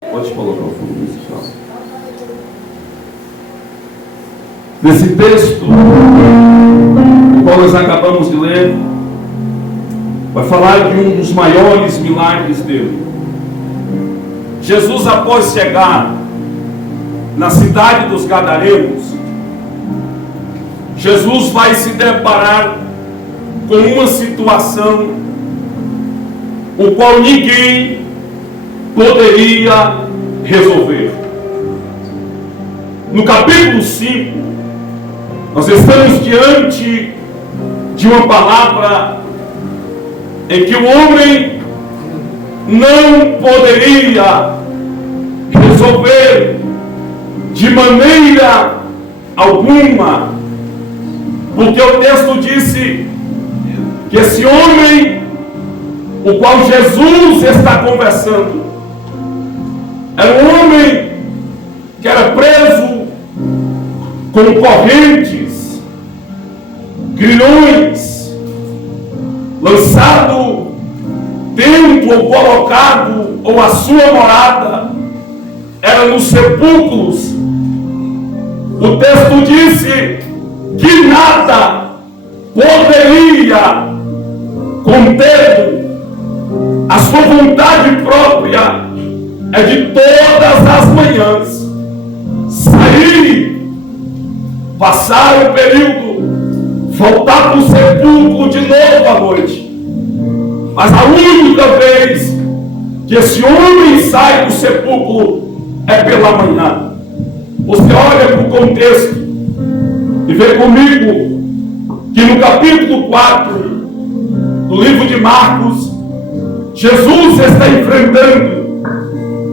Pode colocar o fundo musical. Nesse texto, o qual nós acabamos de ler, vai falar de um dos maiores milagres dele. Jesus, após chegar na cidade dos Gadarenos, Jesus vai se deparar com uma situação o qual ninguém poderia resolver. No capítulo 5, nós estamos diante de uma palavra em que o homem não poderia resolver de maneira alguma, porque o texto disse que esse homem, o qual Jesus está conversando, era um homem que era preso com correntes, grilhões, lançado dentro ou colocado, ou a sua morada era nos sepulcros. O texto disse que nada poderia conter a sua vontade própria. É de todas as manhãs sair, passar o período, voltar para o sepulcro de novo à noite. Mas a única vez que esse homem sai do sepulcro é pela manhã. Você olha para o contexto e vê comigo que no capítulo 4 do livro de Marcos, Jesus está enfrentando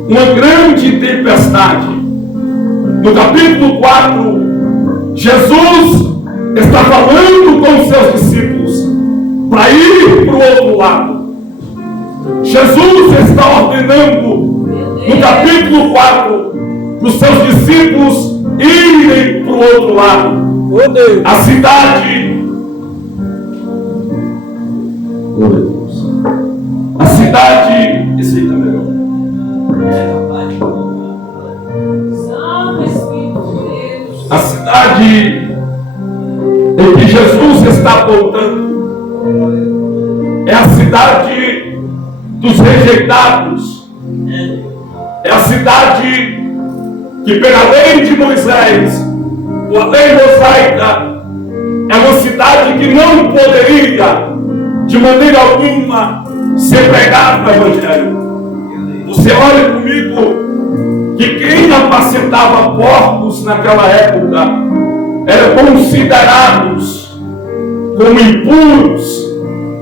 uma grande tempestade. No capítulo 4, Jesus está falando com os seus discípulos para ir para o outro lado. Jesus está ordenando no capítulo 4 para os seus discípulos irem para o outro lado. A cidade, esse aí tá melhor. A cidade em que Jesus está apontando é a cidade dos rejeitados, é a cidade que, pela lei de Moisés, a lei mosaica, é uma cidade que não poderia de maneira alguma ser pregado o Evangelho. Você olha comigo que quem apacentava porcos naquela época eram considerados como impuros,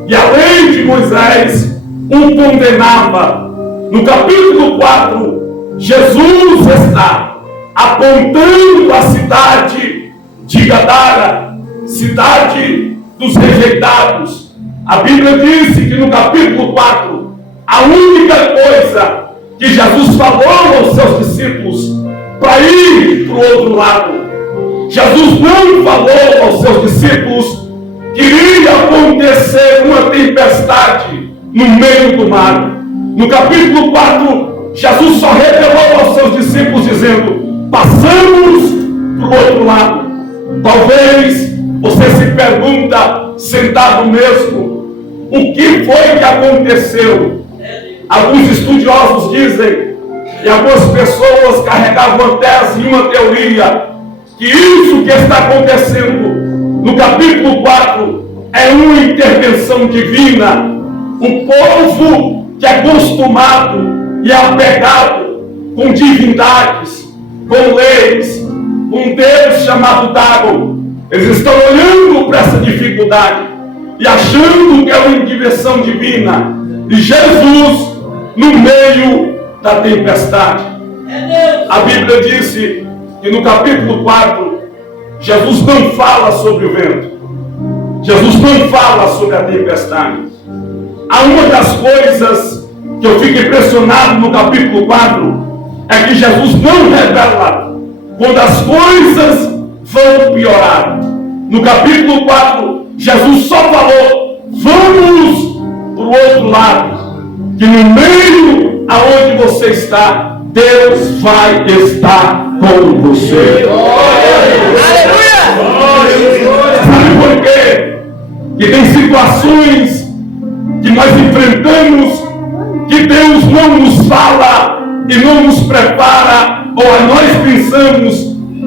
e a lei de Moisés o condenava. No capítulo 4, Jesus está apontando a cidade de Gadara, cidade dos rejeitados. A Bíblia diz que no capítulo 4, a única coisa que Jesus falou aos seus discípulos para ir para o outro lado, Jesus não falou aos seus discípulos que iria acontecer uma tempestade no meio do mar. No capítulo 4, Jesus só revelou aos seus discípulos dizendo: passamos para o outro lado. Talvez você se pergunta, sentado mesmo, o que foi que aconteceu? Alguns estudiosos dizem, e algumas pessoas carregavam uma tese e uma teoria, que isso que está acontecendo no capítulo 4 é uma intervenção divina. O povo que é acostumado e apegado com divindades, com leis, com Deus chamado Dagon, eles estão olhando para essa dificuldade e achando que é uma intervenção divina. E Jesus no meio da tempestade. A Bíblia disse que no capítulo 4, Jesus não fala sobre o vento, Jesus não fala sobre a tempestade. Há uma das coisas que eu fico impressionado no capítulo 4 é que Jesus não revela quando as coisas vão piorar. No capítulo 4, Jesus só falou: vamos para o outro lado, que no meio aonde você está Deus vai estar com você. Sabe por quê? Que tem situações que nós enfrentamos que Deus não nos fala e não nos prepara, ou nós pensamos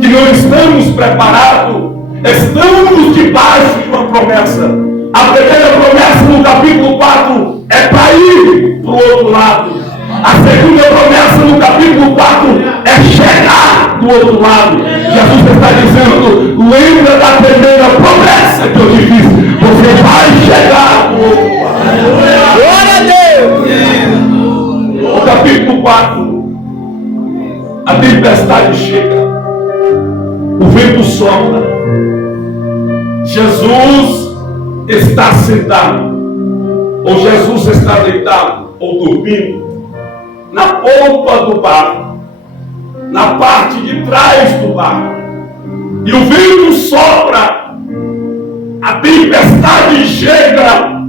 que não estamos preparados. Estamos debaixo de uma promessa. A primeira promessa no capítulo 4 é para ir para o outro lado. A segunda promessa no capítulo 4 é chegar do outro lado. Jesus está dizendo: lembra da primeira promessa que eu te fiz. Você vai chegar do outro lado. Glória a Deus! No capítulo 4, a tempestade chega. O vento sopra. Jesus está sentado, ou Jesus está deitado, ou dormindo, na polpa do barco, na parte de trás do barco. E o vento sopra, a tempestade chega,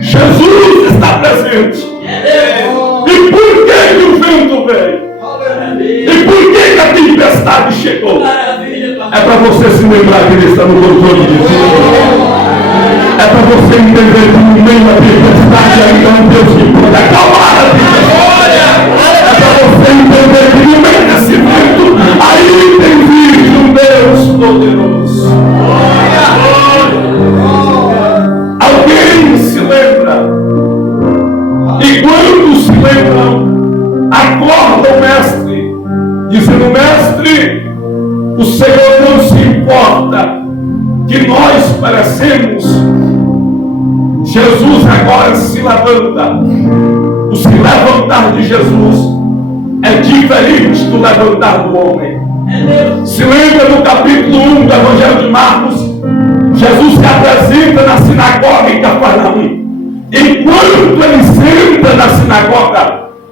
Jesus está presente. E por que o vento veio? E por que a tempestade chegou? É para você se lembrar que Ele está no controle de tudo. É para você entender que no meio da tempestade ainda é um Deus que pode acalmar a tempestade. É para você entender que no meio desse vento aí tem vive um Deus poderoso. Alguém se lembra? E quando se lembram, acorda o mestre, dizendo: mestre, o Senhor não se importa que nós perecemos. Jesus agora se levanta. O se levantar de Jesus é diferente do levantar do homem. Se lembra no capítulo 1 do Evangelho de Marcos, Jesus se apresenta na sinagoga em Cafarnaum. Enquanto ele senta na sinagoga,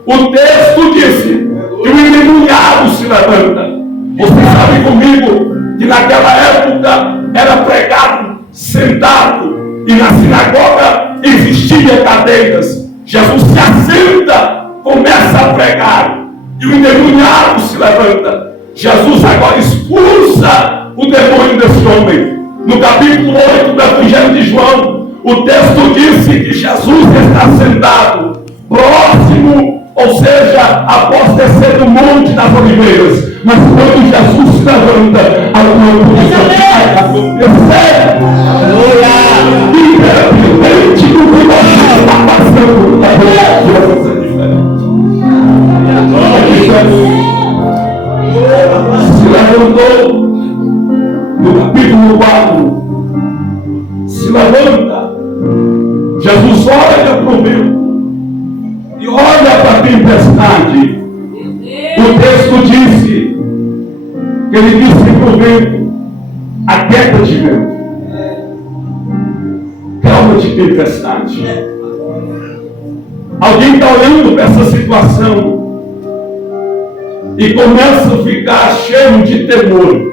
o texto disse que o endemoniado se levanta. Você sabe comigo que naquela época era pregado sentado e na sinagoga existiam cadeiras. Jesus se assenta, começa a pregar e o endemoniado se levanta. Jesus agora expulsa o demônio desse homem. No capítulo 8 do Evangelho de João, o texto disse que Jesus está sentado próximo, ou seja, após descer do Monte das Oliveiras. Mas quando Jesus se levanta, alguma coisa vai acontecer. Independente do que você está passando, vai ser diferente. Se levantou no capítulo 4. Se levanta. Jesus olha para o vento e olha para a tempestade. O texto disse que ele disse para o vento: aquieta-te, vento, calma-te, tempestade. Alguém está olhando para essa situação e começa a ficar cheio de temor.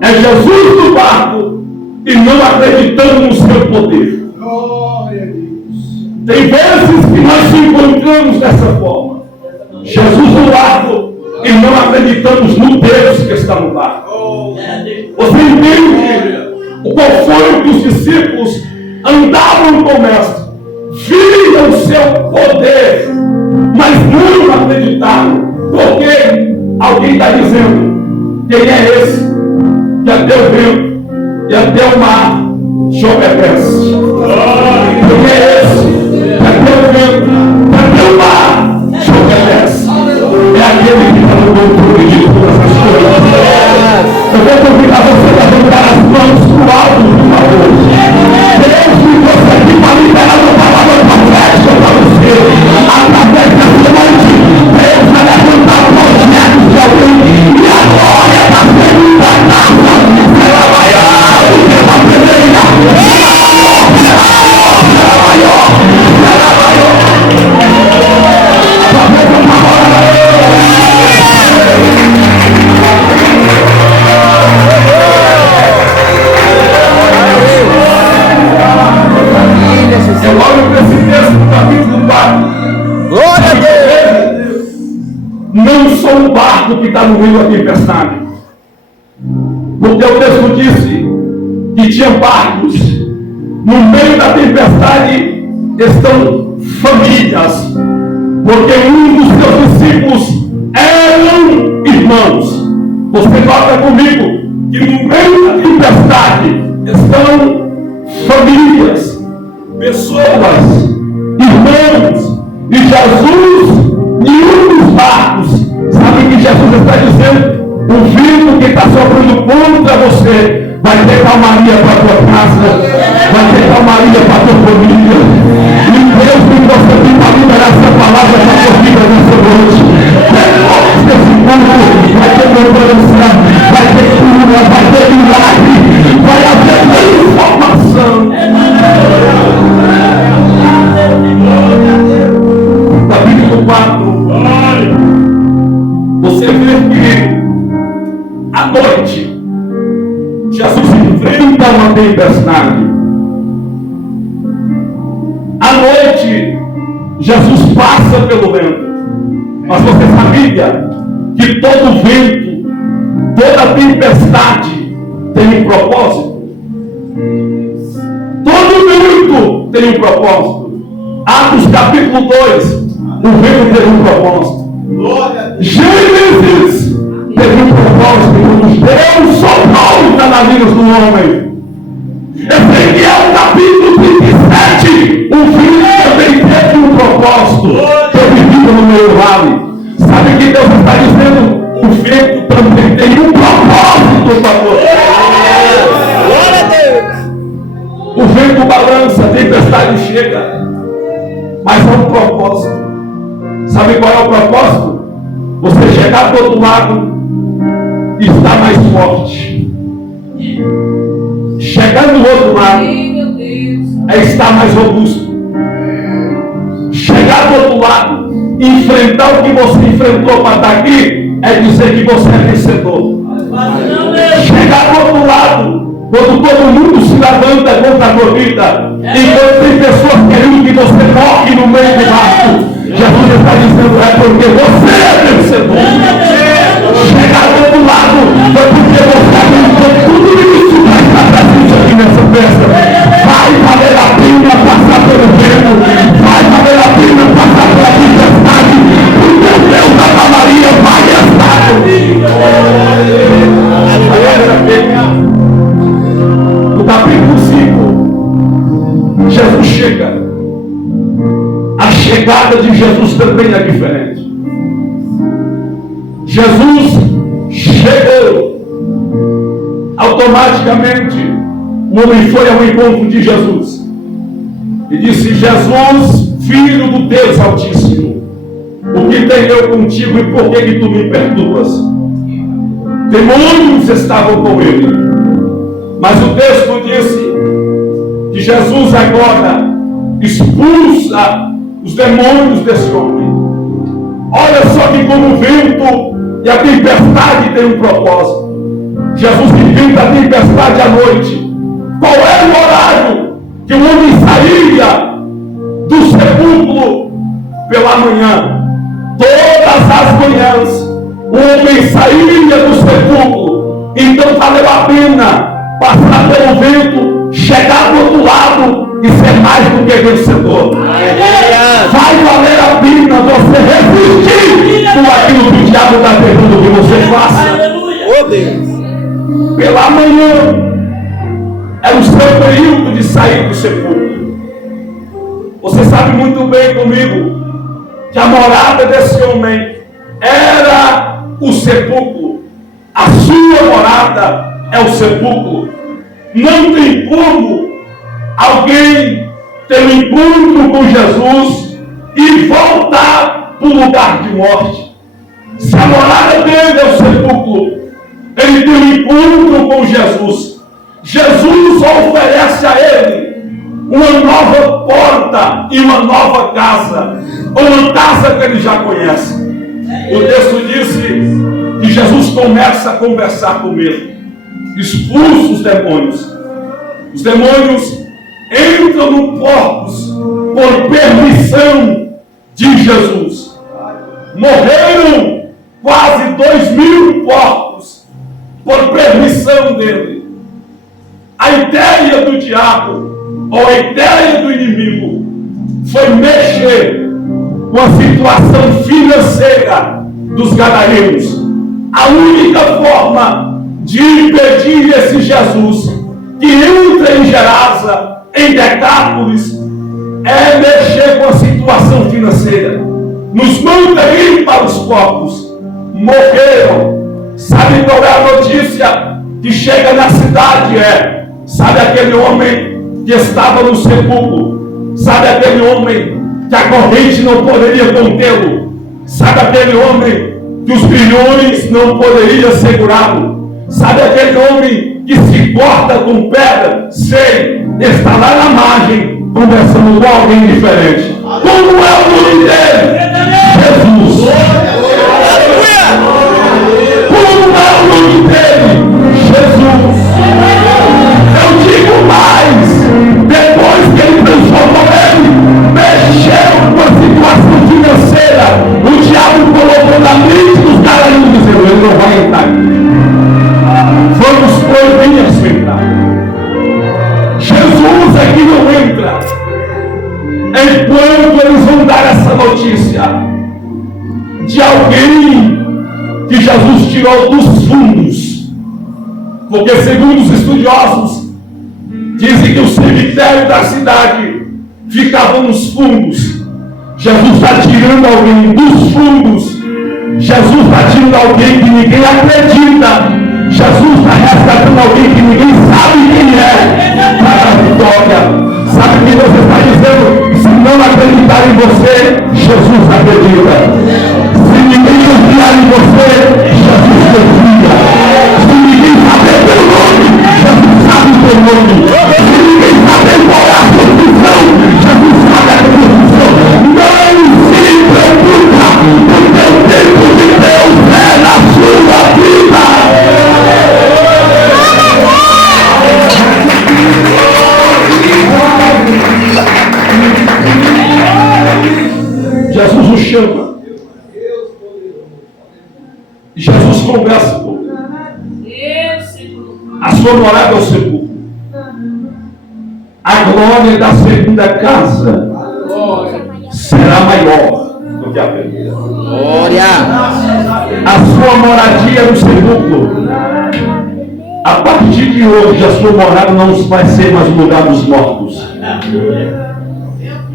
É Jesus do barco e não acreditando no seu poder. Tem vezes que nós se encontramos dessa forma. Jesus no barco e não acreditamos no Deus que está no barco. Você entende qual foi que os discípulos andavam com o mestre, viam o seu poder, mas não acreditaram. Porque alguém está dizendo: quem é esse que até o vento e até o mar te obedece? Quem é esse que até o vento e até o mar te obedece? É aquele que está no controle de todas as coisas. Eu vou convidar você a levantar as mãos para o alto, por favor. Deus me trouxe aqui para liberar uma palavra profética para você. Através dessa noite, Deus vai levantar projetos de alguém e a glória está sendo da casa. Será maior do que uma primeira. Será maior, será maior, será maior. não sou um barco que está no meio da tempestade. Porque o texto disse que tinha barcos. No meio da tempestade estão famílias. Porque um dos seus discípulos eram irmãos. Você nota comigo que no meio da tempestade estão famílias, pessoas, irmãos. E Jesus, em um dos barcos, sabe que Jesus está dizendo? O vento que está soprando contra você vai ter calmaria para a tua casa, vai ter calmaria para a tua família. E Deus que você tem para liberar essa palavra para a tua vida nessa noite. Depois desse mundo vai ter mudança, vai ter cura, vai ter milagre, vai haver transformação. Capítulo 4. Você vê que à noite Jesus enfrenta uma tempestade. À noite Jesus passa pelo vento. Mas você sabia que todo vento, toda tempestade tem um propósito? Todo vento tem um propósito. Atos capítulo 2, o vento teve um propósito. Gênesis teve um propósito. Deus soprou nas narinas do homem. Ezequiel capítulo 37, o vento também teve um propósito. Teve vida no meio vale. Sabe que Deus está dizendo? O vento também tem um propósito para você. Glória a Deus. O vento balança, a tempestade chega. Mas há um propósito. Sabe qual é o propósito? Você chegar do outro lado e estar mais forte. Chegar do outro lado é estar mais robusto. Chegar do outro lado e enfrentar o que você enfrentou para estar aqui é dizer que você é vencedor. Chegar do outro lado, quando todo mundo se levanta contra a tua vida, enquanto tem pessoas querendo que você morre no meio do barco, Jesus está dizendo, é porque você é vencedor. Chegar do outro lado é porque você aguentou tudo isso que está presente aqui nessa festa. Vai valer a pena passar pelo vento, vai valer a pena passar pela tempestade, porque o Deus da calmaria vai estar comigo. No capítulo 5, Jesus chega. A chegada de Jesus também é diferente. Jesus chegou. Automaticamente, o homem foi ao encontro de Jesus e disse: Jesus, filho do Deus Altíssimo, o que tenho eu contigo e por que tu me perturbas? Demônios estavam com ele. Mas o texto disse que Jesus agora expulsa os demônios desse homem. Olha só que como o vento e a tempestade tem um propósito. Jesus inventa a tempestade à noite. Qual era o horário que o homem saía do sepulcro? Pela manhã. Todas as manhãs o homem saía do sepulcro. Então valeu a pena passar pelo vento, chegar do outro lado e ser mais do que vencedor. Vai valer a pena você resistir com aquilo que o diabo está tentando que você faça. Oh Deus. Pela manhã é o seu período de sair do sepulcro. Você sabe muito bem comigo que a morada desse homem era o sepulcro. A sua morada é o sepulcro. Não tem como alguém ter um encontro com Jesus e voltar para o lugar de morte. Se a morada dele é o sepulcro, ele tem um encontro com Jesus. Jesus oferece a ele uma nova porta e uma nova casa, uma casa que ele já conhece. O texto disse que Jesus começa a conversar com ele, expulsa os demônios. Os demônios entram no corpus por permissão de Jesus. Morreram 2.000 porcos por permissão dele. A ideia do diabo, ou a ideia do inimigo, foi mexer com a situação financeira dos gadarenos. A única forma de impedir esse Jesus que entra em Gerasa, em Decápolis, é mexer com a situação financeira. Nos manda ir para os corpos. Morreram. Sabe qual é a notícia que chega na cidade? Sabe aquele homem que estava no sepulcro? Sabe aquele homem que a corrente não poderia contê-lo? Sabe aquele homem que os grilhões não poderiam segurá-lo? Sabe aquele homem que se corta com pedra? Sei, está lá na margem, conversando com alguém diferente. Como é o nome dele? Jesus. Como é o nome dele? Jesus. Eu digo mais, depois que ele transformou ele, mexeu com a situação financeira, o diabo colocou na mente dos caras e dizendo, ele não vai entrar aqui. Vamos proibir a sua entrada. Jesus aqui não entra enquanto eles vão dar essa notícia de alguém que Jesus tirou dos fundos. Porque segundo os estudiosos, dizem que o cemitério da cidade ficava nos fundos. Jesus está tirando alguém dos fundos. Jesus está tirando alguém que ninguém acredita. Jesus está resgatando alguém que ninguém sabe quem é. Para a vitória. Sabe o que você está dizendo? Se não acreditar em você, Jesus acredita. Se ninguém confiar em você, Jesus confia. Se ninguém saber teu nome, Jesus sabe teu nome. Se ninguém saber qual é a sua função, Jesus sabe a tua função. Não se preocupa, porque o tempo de Deus é na sua vida. Jesus o chama. Jesus conversa com ele. A sua morada é o sepulcro. A glória da segunda casa será maior do que a primeira. Glória. A sua moradia no sepulcro. A partir de hoje, a sua morada não vai ser mais o lugar dos mortos.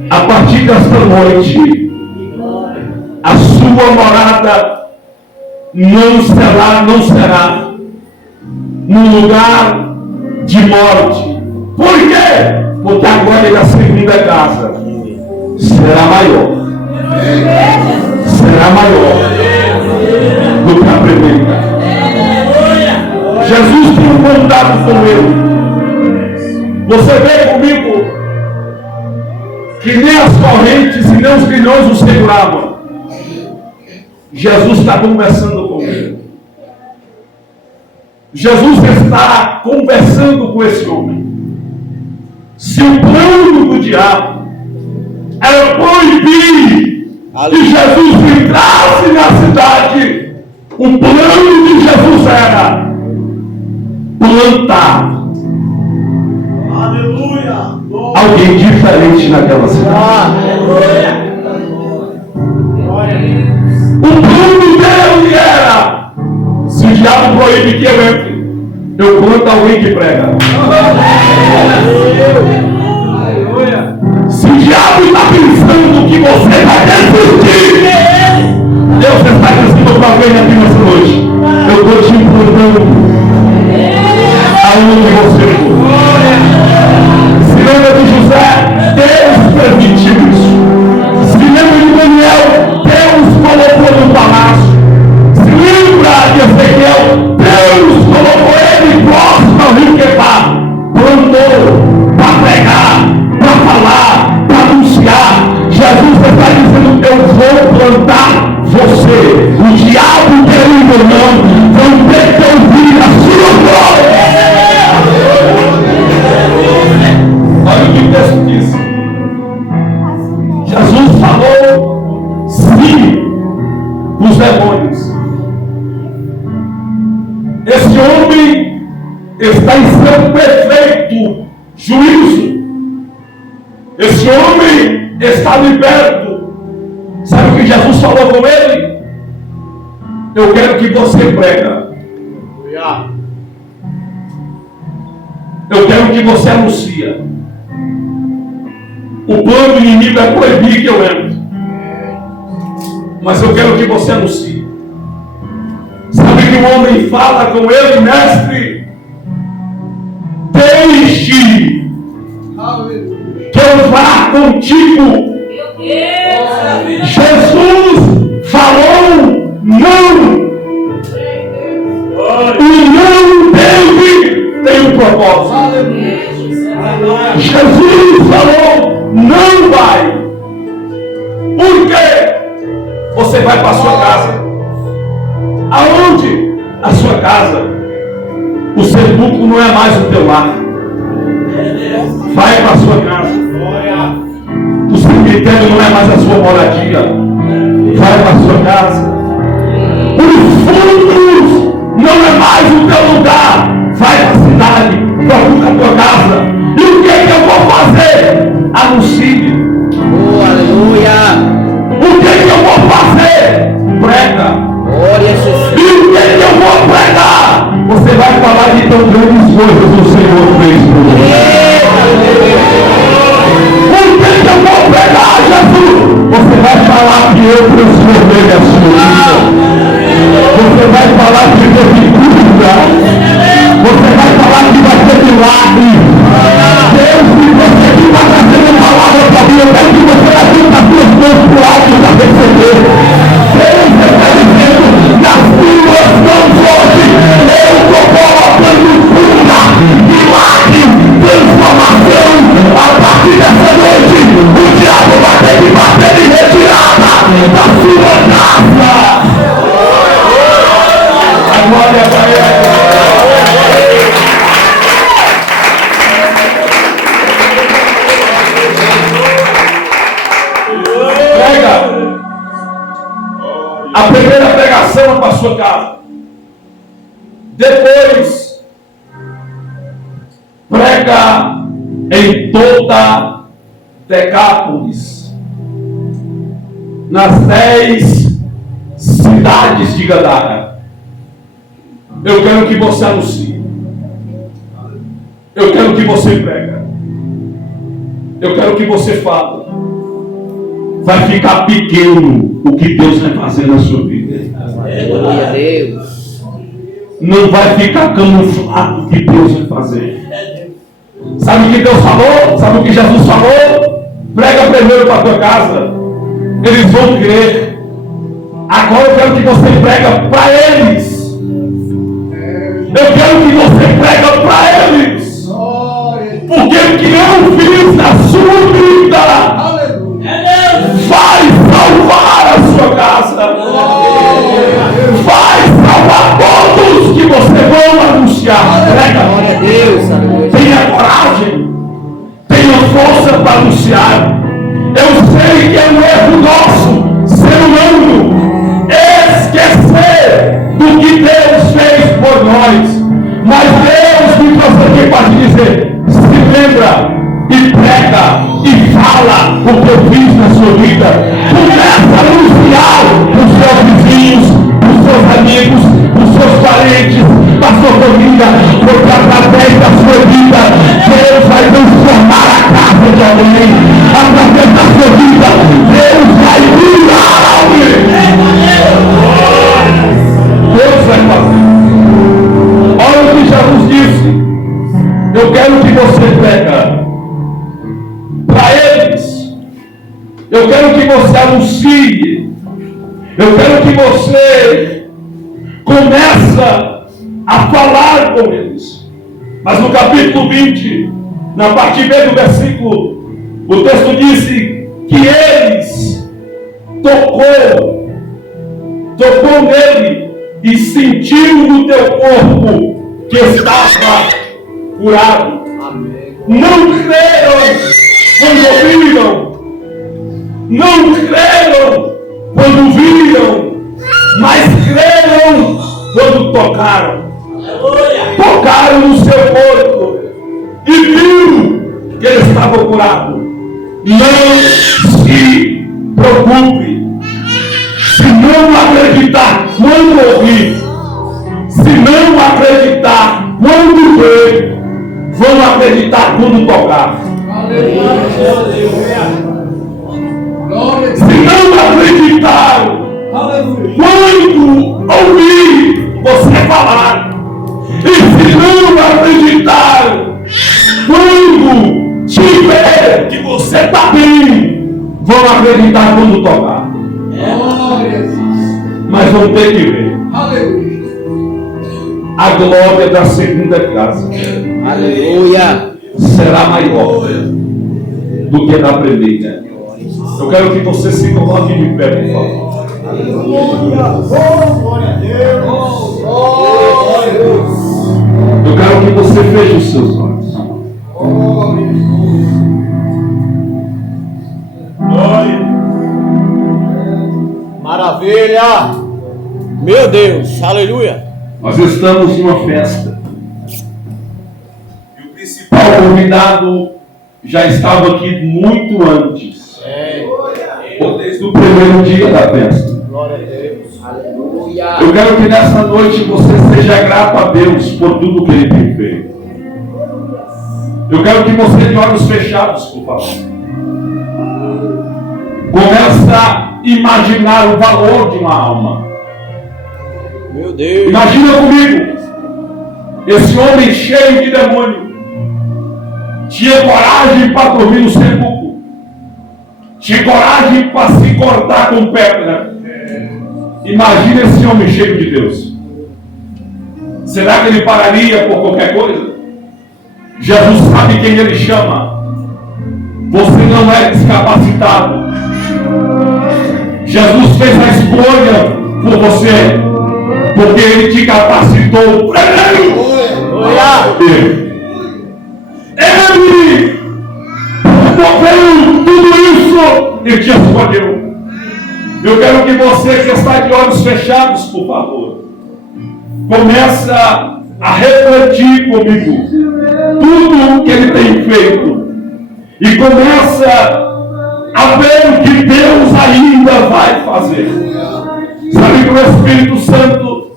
A partir desta noite, a sua morada não será no lugar de morte. Por quê? Porque a glória da segunda casa será maior. Será maior do que a primeira. Jesus tem um contato com ele. Você vê comigo que nem as correntes e nem os grilhões o seguravam. Jesus está conversando com ele. Jesus está conversando com esse homem. Se o plano do diabo era proibir que Jesus entrasse na cidade, o plano de Jesus era plantar alguém diferente naquela cidade. O plano dele era: se o diabo proíbe que eu entre, eu planto alguém que prega. Se o diabo está pensando que você vai desistir, Deus está dizendo para alguém aqui nessa noite: eu estou te implantando aonde você for. Se lembra de José, Deus permitiu isso. Se lembra de Daniel, Deus colocou no palácio. Se lembra de Ezequiel, Deus colocou ele próximo ao rio Quebar. Plantou para pregar, para falar, para anunciar. Jesus está dizendo: eu vou plantar você. O diabo querendo ou não, vão ter que ouvir a sua voz. Olha o que o texto diz. Jesus falou sim os demônios. Esse homem está em seu perfeito juízo. Esse homem está liberto. Sabe o que Jesus falou com ele? Eu quero que você prega. Eu quero que você anuncia. O plano do inimigo é proibir que eu entre. Mas eu quero que você anuncie. Sabe que o homem fala com ele, mestre? Deixe que eu vá contigo. Jesus falou não. O não dele tem um propósito. Jesus falou não vai. Por quê? Você vai para a sua casa. Aonde? A sua casa. O sepulcro não é mais o teu lar. Vai para a sua casa. O cemitério não é mais a sua moradia. Vai para a sua casa. Os fundos não é mais o teu lugar. Vai para a cidade. Procura a tua casa. E o que é que eu vou fazer? Anuncie. Aleluia. O que é que eu vou fazer? Prega. Glória a Jesus. E o que é que eu vou pregar? Você vai falar de tão grandes coisas o Senhor fez por você. O que é que eu vou pregar, Jesus? Você vai falar que eu transformei a sua vida. Você vai falar que teve cura. Você vai falar que vai ter milagre. Deus, se você que está trazendo palavra para mim, eu quero que você levanta as suas mãos para o alto para receber. Deus está dizendo, nas suas mãos hoje, eu estou colocando cura, milagre, transformação. A partir dessa noite, o diabo vai ter que bater em retirada da sua casa. A glória vai ele. A primeira pregação é para a sua casa. Depois, prega em toda Decápolis, nas 10 cidades de Gadara. Eu quero que você anuncie. Eu quero que você prega. Eu quero que você fale. Vai ficar pequeno o que Deus vai fazer na sua vida. Glória a Deus. Não vai ficar camuflado o que Deus vai fazer. Sabe o que Deus falou? Sabe o que Jesus falou? Prega primeiro para a tua casa. Eles vão crer. Agora eu quero que você prega para eles. Eu quero que você prega para eles. Porque o que eu fiz na sua vida vai salvar a sua casa. Vai salvar todos que você vai anunciar. Prega. Glória a Deus. Tenha coragem. Tenha força para anunciar. Eu sei que é um erro nosso, ser humano, esquecer do que Deus fez por nós. Mas Deus me trouxe aqui para te dizer: se lembra e prega e fala o que eu fiz na sua vida. Começa a anunciar os seus vizinhos, os seus amigos, os seus parentes, a sua família, porque através da sua vida Deus vai transformar a casa de alguém. Através da sua vida Deus vai curar alguém. Deus vai fazer. Olha o que Jesus disse: eu quero que você prega para eles. Eu quero que você anuncie. Eu quero que você comece a falar com eles. Mas no capítulo 20, na parte B do versículo, o texto disse que eles tocou nele e sentiu no teu corpo que estava curado. Amém. Não creram quando ouviram, não creram quando viram, mas creram quando tocaram. tocaram no seu corpo e viu que ele estava curado. Não se preocupe. Se não acreditar quando ouvir, se não acreditar quando ver, vão acreditar quando tocar. Se não acreditar quando ouvir você falar, e se não acreditar quando tiver que você está bem, vão acreditar quando tocar. Mas vão ter que ver a glória da segunda casa. Aleluia. Será maior do que a da primeira. Eu quero que você se coloque de pé, por favor. Eu quero que você feche os seus olhos. Maravilha. Meu Deus. Aleluia. Nós estamos numa festa. E o principal convidado já estava aqui muito antes. Ou desde o primeiro dia da festa. Glória a Deus. Aleluia. Eu quero que nessa noite você seja grato a Deus por tudo que Ele tem feito. Eu quero que você, de olhos fechados, por favor, comece a imaginar o valor de uma alma. Meu Deus. Imagina comigo, esse homem cheio de demônio tinha coragem para dormir no sepulcro, tinha coragem para se cortar com pedra. Imagina esse homem cheio de Deus. Será que ele pararia por qualquer coisa? Jesus sabe quem ele chama. Você não é descapacitado. Jesus fez a escolha por você, porque Ele te capacitou primeiro. Ele promoveu tudo isso e te escolheu. Eu quero que você que está de olhos fechados, por favor, começa a refletir comigo tudo que Ele tem feito e começa a ver o que Deus ainda vai fazer. Sabe que o Espírito Santo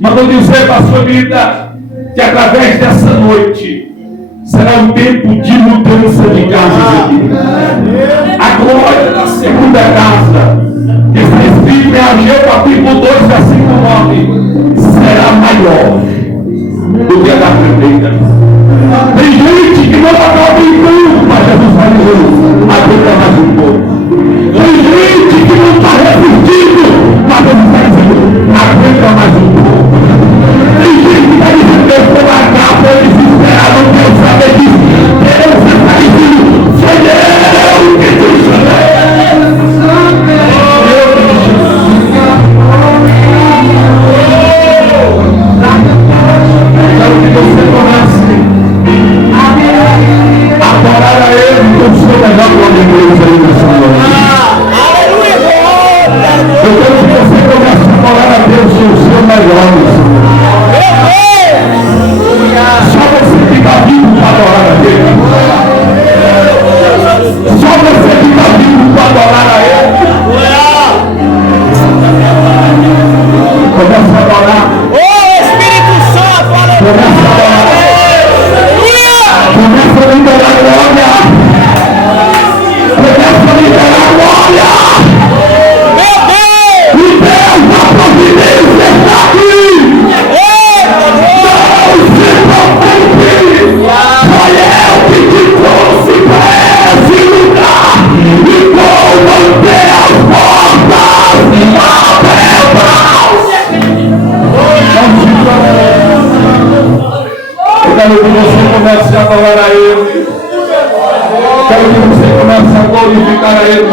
mandou dizer para a sua vida que através dessa noite será um tempo de mudança de casas aqui. A glória da segunda casa, que está escrito em Ageu capítulo 2, versículo 9, será maior do que a da primeira. Tem gente que não acaba em tudo, mas Jesus vai dizer, aguenta mais um pouco. Tem gente que não está resistindo, mas Jesus vai dizer, aguenta mais um pouco. Tem gente que vai dizer, Deus foi largar, foi desesperado, não quero saber disso. Deus está dizendo, foi Deus que te chamou. Quero que você comece adorar a Ele com o seu melhor nome de Deus aí nessa noite. Eu quero que você comece a adorar a Deus com o seu melhor. Só você que está vivo para adorar a Ele. Só você que está vivo para adorar a Ele. Comece a adorar. Começa a adorar. Começa a liberar a glória. Começa a liberar a glória. Meu Deus! O Deus da providência está aqui. Não se preocupe. Foi eu que te trouxe para esse lugar. E vou manter as portas abertas. Eu quero que você comece a adorar a Ele. Quero que você comece a glorificar a Ele.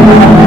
Aleluia.